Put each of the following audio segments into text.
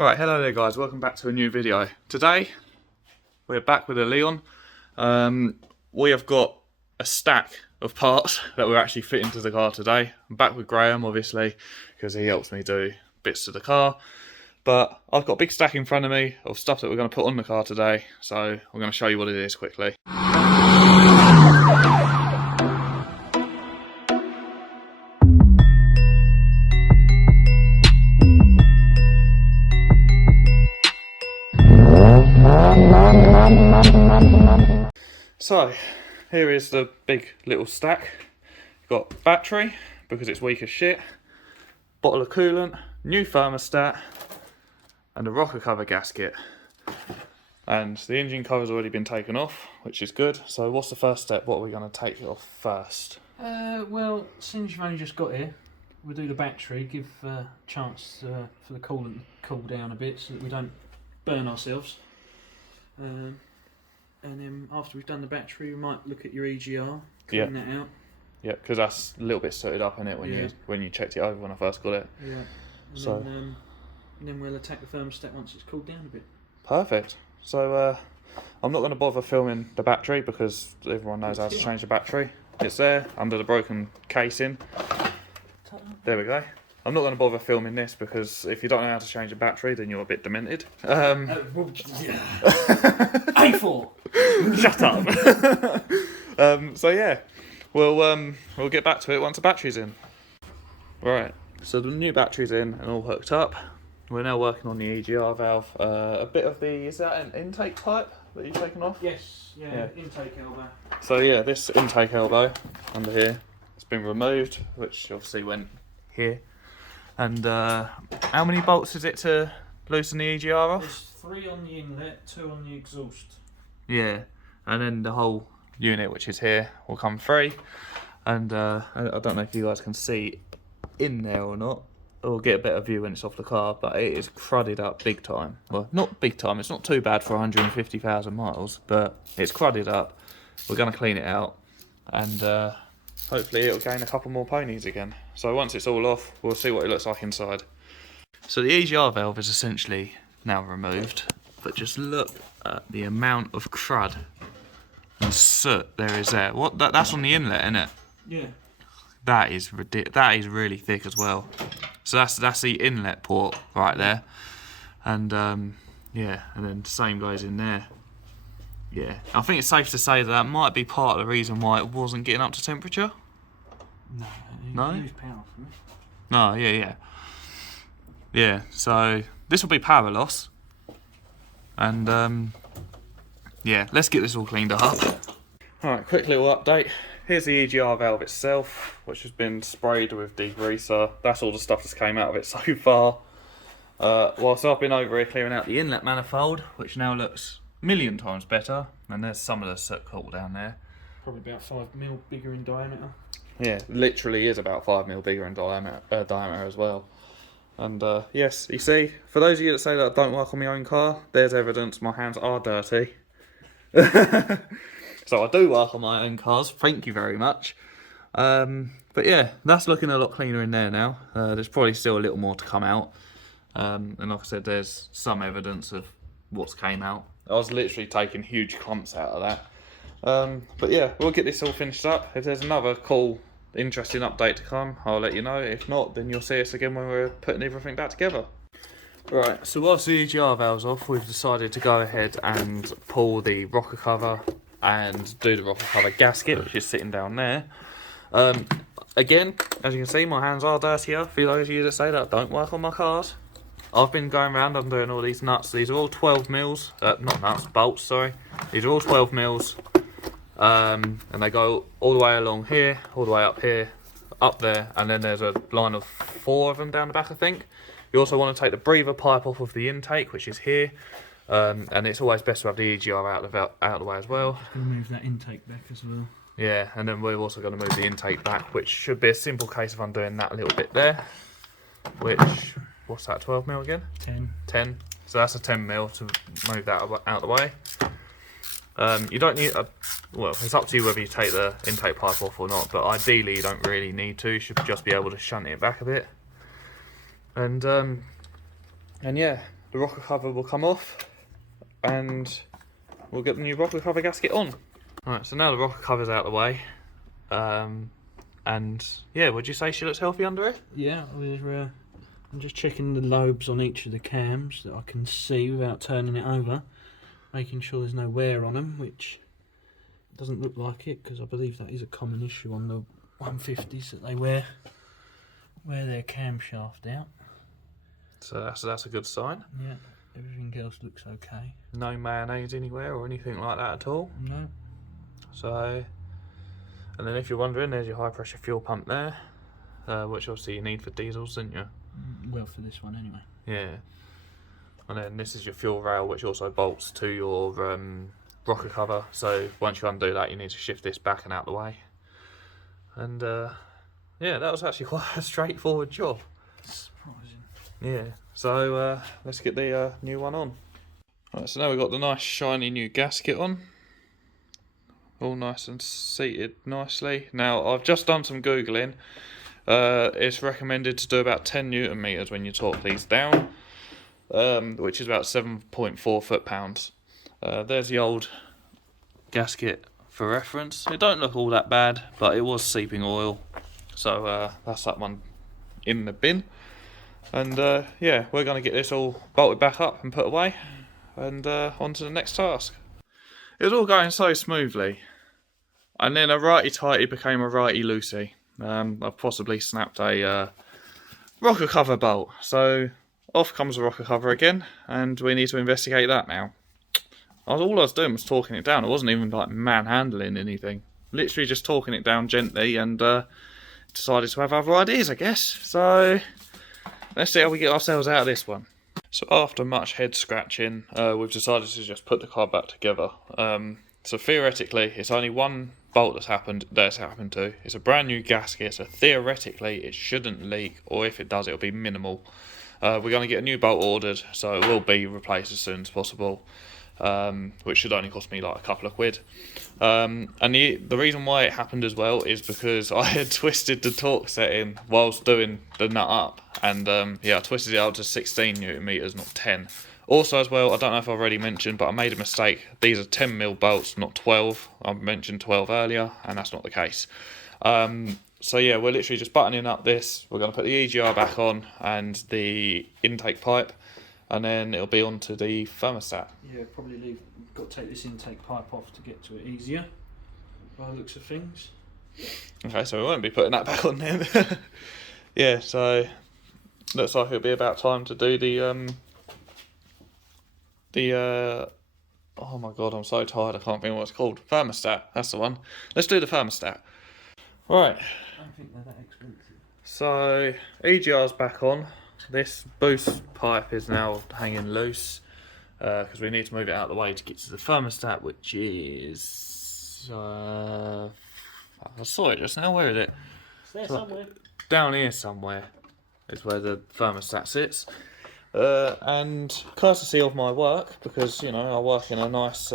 Alright, hello there guys, welcome back to a new video. Today, we're back with a Leon. We have got a stack of parts that we're actually fitting to the car today. I'm back with Graham, obviously, because he helps me do bits to the car. But I've got a big stack in front of me of stuff that we're going to put on the car today. So I'm going to show you what it is quickly. So, here is the big little stack. You've got battery, because it's weak as shit, bottle of coolant, new thermostat, and a rocker cover gasket. And the engine cover's already been taken off, which is good. So what's the first step? What are we going to take off first? Well, since you've only just got here, we'll do the battery, give a chance for the coolant to cool down a bit so that we don't burn ourselves. And then after we've done the battery, we might look at your EGR, clean that out. Yeah, because that's a little bit sooted up in it when you checked it over when I first got it. Yeah. And then we'll attack the thermostat once it's cooled down a bit. Perfect. So I'm not going to bother filming the battery because everyone knows how to change the battery. It's there under the broken casing. There we go. I'm not going to bother filming this because if you don't know how to change a battery, then you're a bit demented. A4. Shut up. So yeah, we'll get back to it once the battery's in. Right. So the new battery's in and all hooked up. We're now working on the Egr valve. A bit of is that an intake pipe that you've taken off? Yes. Yeah. Intake elbow. So yeah, this intake elbow under here has been removed, which obviously went here. And how many bolts is it to loosen the EGR off? There's 3 on the inlet, 2 on the exhaust. Yeah, and then the whole unit, which is here, will come free. And I don't know if you guys can see in there or not. We'll get a better view when it's off the car, but it is crudded up big time. Well, not big time, it's not too bad for 150,000 miles, but it's crudded up. We're going to clean it out, and hopefully it'll gain a couple more ponies again. So once it's all off, we'll see what it looks like inside. So the Egr valve is essentially now removed, but just look at the amount of crud and soot there is there. That's on the inlet, isn't it? Yeah. That is ridiculous. That is really thick as well. So that's the inlet port right there, and yeah, and then the same goes in there. Yeah, I think it's safe to say that might be part of the reason why it wasn't getting up to temperature. No? Use power for it. No, yeah. So this will be power loss, and yeah, let's get this all cleaned up. All right, quick little update. Here's the Egr valve itself, which has been sprayed with degreaser. That's all the stuff that's came out of it so far. Whilst I've been over here clearing out the inlet manifold, which now looks a million times better, and there's some of the soot cool down there. Probably about 5mm bigger in diameter. Yeah, literally is about 5mm bigger in diameter as well. And yes, you see, for those of you that say that I don't work on my own car, there's evidence my hands are dirty. So I do work on my own cars, thank you very much. But yeah, that's looking a lot cleaner in there now. There's probably still a little more to come out. And like I said, there's some evidence of what's came out. I was literally taking huge clumps out of that. But yeah, we'll get this all finished up. If there's another cool, interesting update to come, I'll let you know. If not, then you'll see us again when we're putting everything back together. Right, so whilst the Egr valve's off, we've decided to go ahead and pull the rocker cover and do the rocker cover gasket, which is sitting down there. Again, as you can see, my hands are dirtier. For those of you that say that I don't work on my cars, I've been going around, I'm doing all these nuts. These are all 12 mils, not nuts, bolts, sorry. These are all 12 mils, and they go all the way along here, all the way up here, up there, and then there's a line of 4 of them down the back, I think. You also want to take the breather pipe off of the intake, which is here. And it's always best to have the EGR out of the way as well. Just going to move that intake back as well. Yeah, and then we're also going to move the intake back, which should be a simple case of undoing that little bit there. Which, what's that, 12mm again? 10. So that's a 10mm to move that out of the way. You don't need, well, it's up to you whether you take the intake pipe off or not, but ideally you don't really need to. You should just be able to shunt it back a bit. And yeah, the rocker cover will come off and we'll get the new rocker cover gasket on. Alright, so now the rocker cover's out of the way. And yeah, would you say she looks healthy under it? Yeah, I'm just checking the lobes on each of the cams that I can see without turning it over, making sure there's no wear on them, which doesn't look like it, because I believe that is a common issue on the 150s, that they wear their camshaft out. So that's a good sign. Yeah, everything else looks okay. No mayonnaise anywhere or anything like that at all. No. So, and then if you're wondering, there's your high pressure fuel pump there, which obviously you need for diesels, didn't you? Well, for this one anyway. Yeah. And then this is your fuel rail, which also bolts to your rocker cover. So once you undo that, you need to shift this back and out the way. And yeah, that was actually quite a straightforward job. Surprising. Yeah. So let's get the new one on. Right, so now we've got the nice shiny new gasket on. All nice and seated nicely. Now I've just done some Googling. It's recommended to do about 10 Newton meters when you torque these down, which is about 7.4 foot-pounds. There's the old gasket for reference. It don't look all that bad, but it was seeping oil, so that's that one in the bin. And yeah, we're going to get this all bolted back up and put away, and on to the next task. It was all going so smoothly, and then a righty-tighty became a righty-loosey. I've possibly snapped a rocker cover bolt, so off comes the rocker cover again, and we need to investigate that now. All I was doing was torquing it down. It wasn't even like manhandling anything. Literally just torquing it down gently, and decided to have other ideas, I guess. So let's see how we get ourselves out of this one. So after much head scratching, we've decided to just put the car back together. So theoretically, it's only one bolt that's happened to. It's a brand new gasket, so theoretically it shouldn't leak, or if it does, it'll be minimal. We're going to get a new bolt ordered, so it will be replaced as soon as possible, which should only cost me like a couple of quid. And the reason why it happened as well is because I had twisted the torque setting whilst doing the nut up, and yeah, I twisted it up to 16 Newton meters, not 10. Also as well, I don't know if I've already mentioned, but I made a mistake. These are 10mm bolts, not 12. I mentioned 12 earlier, and that's not the case. So yeah, we're literally just buttoning up this. We're going to put the EGR back on and the intake pipe, and then it'll be onto the thermostat. Yeah, probably got to take this intake pipe off to get to it easier, by the looks of things. Okay, so we won't be putting that back on then. Yeah, so looks like it'll be about time to do the oh my god, I'm so tired, I can't think what it's called. Thermostat, that's the one. Let's do the thermostat. Right. I don't think they're that expensive. So EGR's back on. This boost pipe is now hanging loose because we need to move it out of the way to get to the thermostat, which is I saw it just now. Where is it? It's there somewhere. Down here somewhere is where the thermostat sits. And courtesy of my work, because you know I work in a nice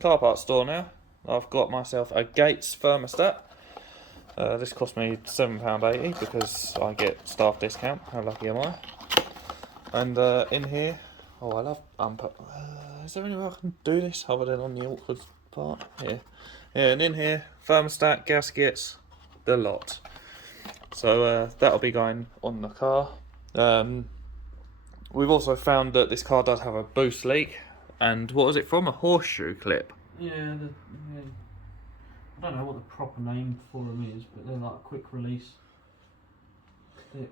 car parts store now, I've got myself a Gates thermostat. This cost me £7.80 because I get staff discount. How lucky am I? And in here, oh, I love is there anywhere I can do this other than on the awkward part? Here. Yeah, and in here, thermostat, gaskets, the lot. So that'll be going on the car. We've also found that this car does have a boost leak, and what was it from? A horseshoe clip? Yeah, I don't know what the proper name for them is, but they're like a quick release clip.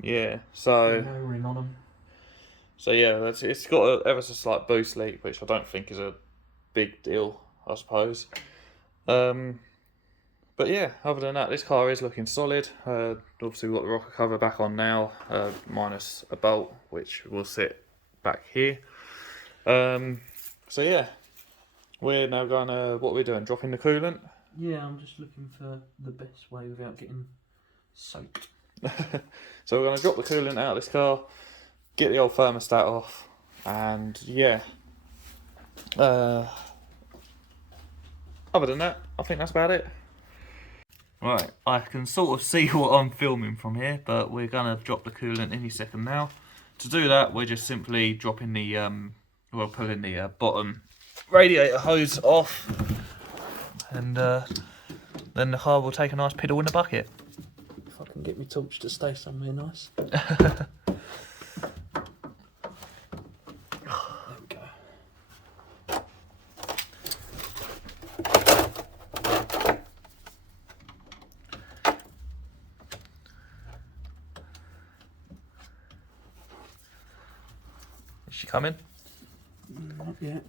Yeah, so No ring on them. So yeah, it's got a ever so slight boost leak, which I don't think is a big deal, I suppose. But yeah, other than that, this car is looking solid. Obviously we've got the rocker cover back on now, minus a bolt, which will sit back here. So yeah, we're now going to, what are we doing, dropping the coolant? Yeah, I'm just looking for the best way without getting soaked. So we're going to drop the coolant out of this car, get the old thermostat off, and yeah. Other than that, I think that's about it. Right, I can sort of see what I'm filming from here, but we're going to drop the coolant any second now. to do that, we're just simply dropping the, well, pulling the bottom radiator hose off, and then the car will take a nice piddle in the bucket. If I can get my torch to stay somewhere nice. There we go. Is she coming? Not yet.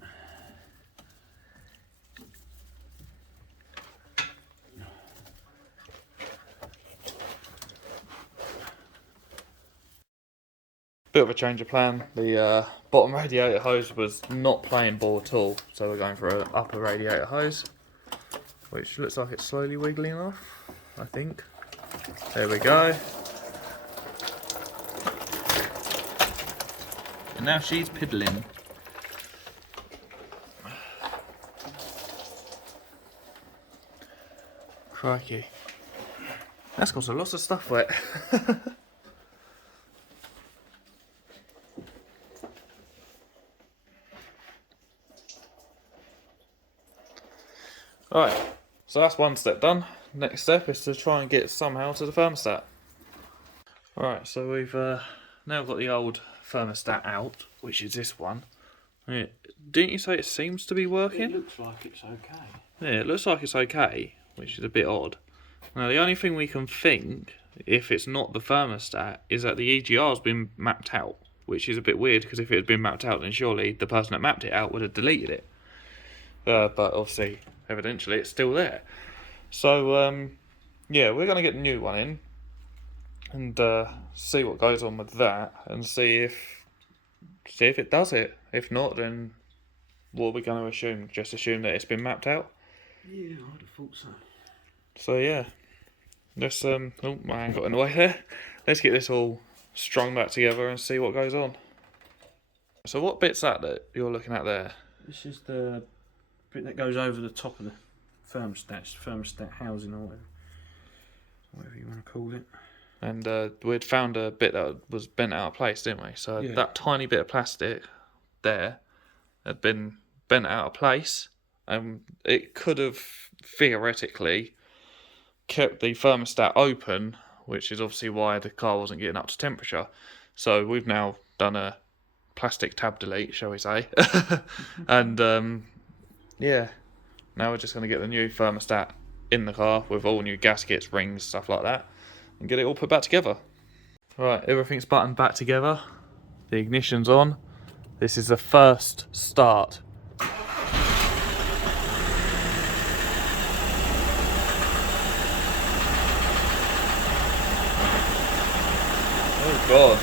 Bit of a change of plan. The bottom radiator hose was not playing ball at all, so we're going for an upper radiator hose, which looks like it's slowly wiggling off, I think. There we go. And now she's piddling. Crikey. That's got lots of stuff wet. Right, so that's one step done. Next step is to try and get somehow to the thermostat. Right, so we've now got the old thermostat out, which is this one. Yeah, didn't you say it seems to be working? It looks like it's okay. Yeah, it looks like it's okay, which is a bit odd. Now, the only thing we can think, if it's not the thermostat, is that the EGR has been mapped out, which is a bit weird, because if it had been mapped out, then surely the person that mapped it out would have deleted it. But obviously, evidently, it's still there. So, yeah, we're going to get a new one in, and see what goes on with that, and see if it does it. If not, then what are we going to assume? Just assume that it's been mapped out? Yeah, I'd have thought so. So yeah, let's oh, my hand got in the way there. Let's get this all strung back together and see what goes on. So what bit's that you're looking at there? This is the bit that goes over the top of the thermostat housing, or whatever you want to call it. And we'd found a bit that was bent out of place, didn't we? So Yeah. that tiny bit of plastic there had been bent out of place, and it could have theoretically kept the thermostat open, which is obviously why the car wasn't getting up to temperature. So we've now done a plastic tab delete, shall we say. And yeah, now we're just going to get the new thermostat in the car with all new gaskets, rings, stuff like that, and get it all put back together. Right, everything's buttoned back together. The ignition's on. This is the first start. Oh God.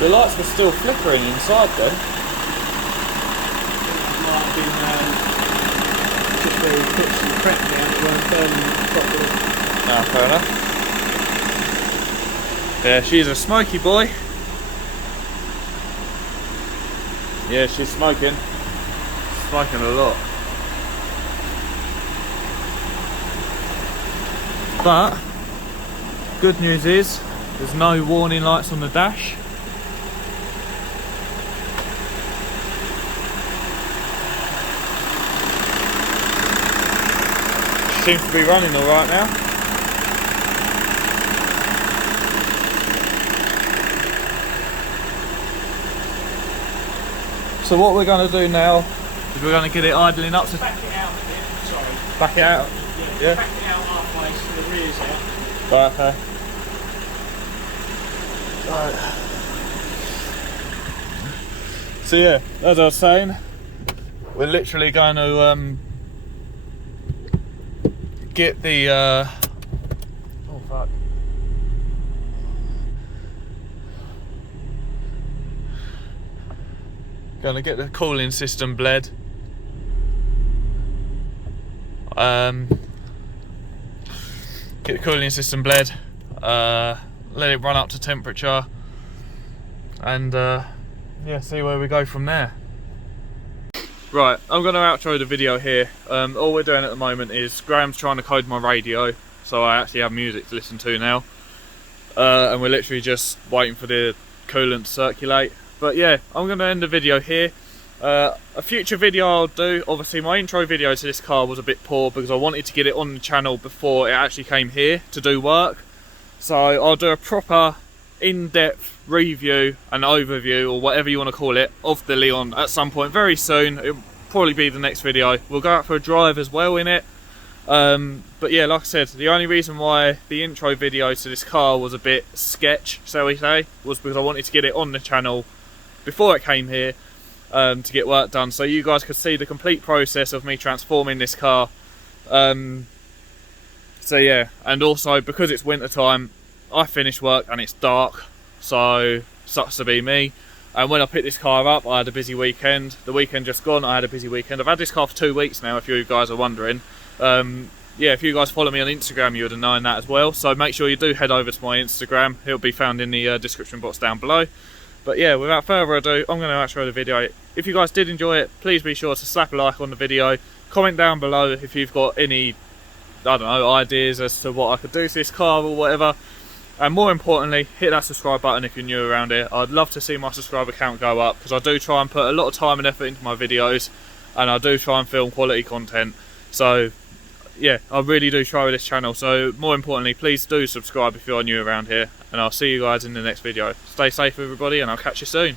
The lights were still flickering inside then. Might have been just where he put some crap down, it weren't burning properly. Ah, fair enough. Yeah, she's a smoky boy. Yeah, she's smoking. Smoking a lot. But good news is there's no warning lights on the dash. Seems to be running all right now. So what we're going to do now is we're going to get it idling up to Back it out a bit, sorry. back it out. Yeah. Back it out halfway so the rear's out. Right, okay. Right. So yeah, as I was saying, we're literally going to get the oh fuck. Going to get the cooling system bled. Get the cooling system bled. Let it run up to temperature, and yeah, see where we go from there. Right, I'm going to outro the video here. All we're doing at the moment is Graham's trying to code my radio, so I actually have music to listen to now. And we're literally just waiting for the coolant to circulate. But yeah, I'm going to end the video here. A future video I'll do, obviously my intro video to this car was a bit poor because I wanted to get it on the channel before it actually came here to do work. So I'll do a proper in-depth review and overview, or whatever you want to call it, of the Leon at some point very soon. It'll probably be the next video. We'll go out for a drive as well in it. But yeah, like I said, the only reason why the intro video to this car was a bit sketch, shall we say, was because I wanted to get it on the channel before it came here, to get work done, so you guys could see the complete process of me transforming this car. So yeah, and also because it's winter time, I finish work and it's dark, so sucks to be me. And when I picked this car up, I had a busy weekend. The weekend just gone, I had a busy weekend. I've had this car for 2 weeks now, if you guys are wondering. Yeah, if you guys follow me on Instagram, you would have known that as well. So make sure you do head over to my Instagram. It'll be found in the description box down below. But yeah, without further ado, I'm going to outro the video. If you guys did enjoy it, please be sure to slap a like on the video. Comment down below if you've got any, I don't know, ideas as to what I could do to this car or whatever. And more importantly, hit that subscribe button if you're new around here. I'd love to see my subscriber count go up, because I do try and put a lot of time and effort into my videos, and I do try and film quality content. So yeah, I really do try with this channel. So more importantly, please do subscribe if you're new around here, and I'll see you guys in the next video. Stay safe everybody, and I'll catch you soon.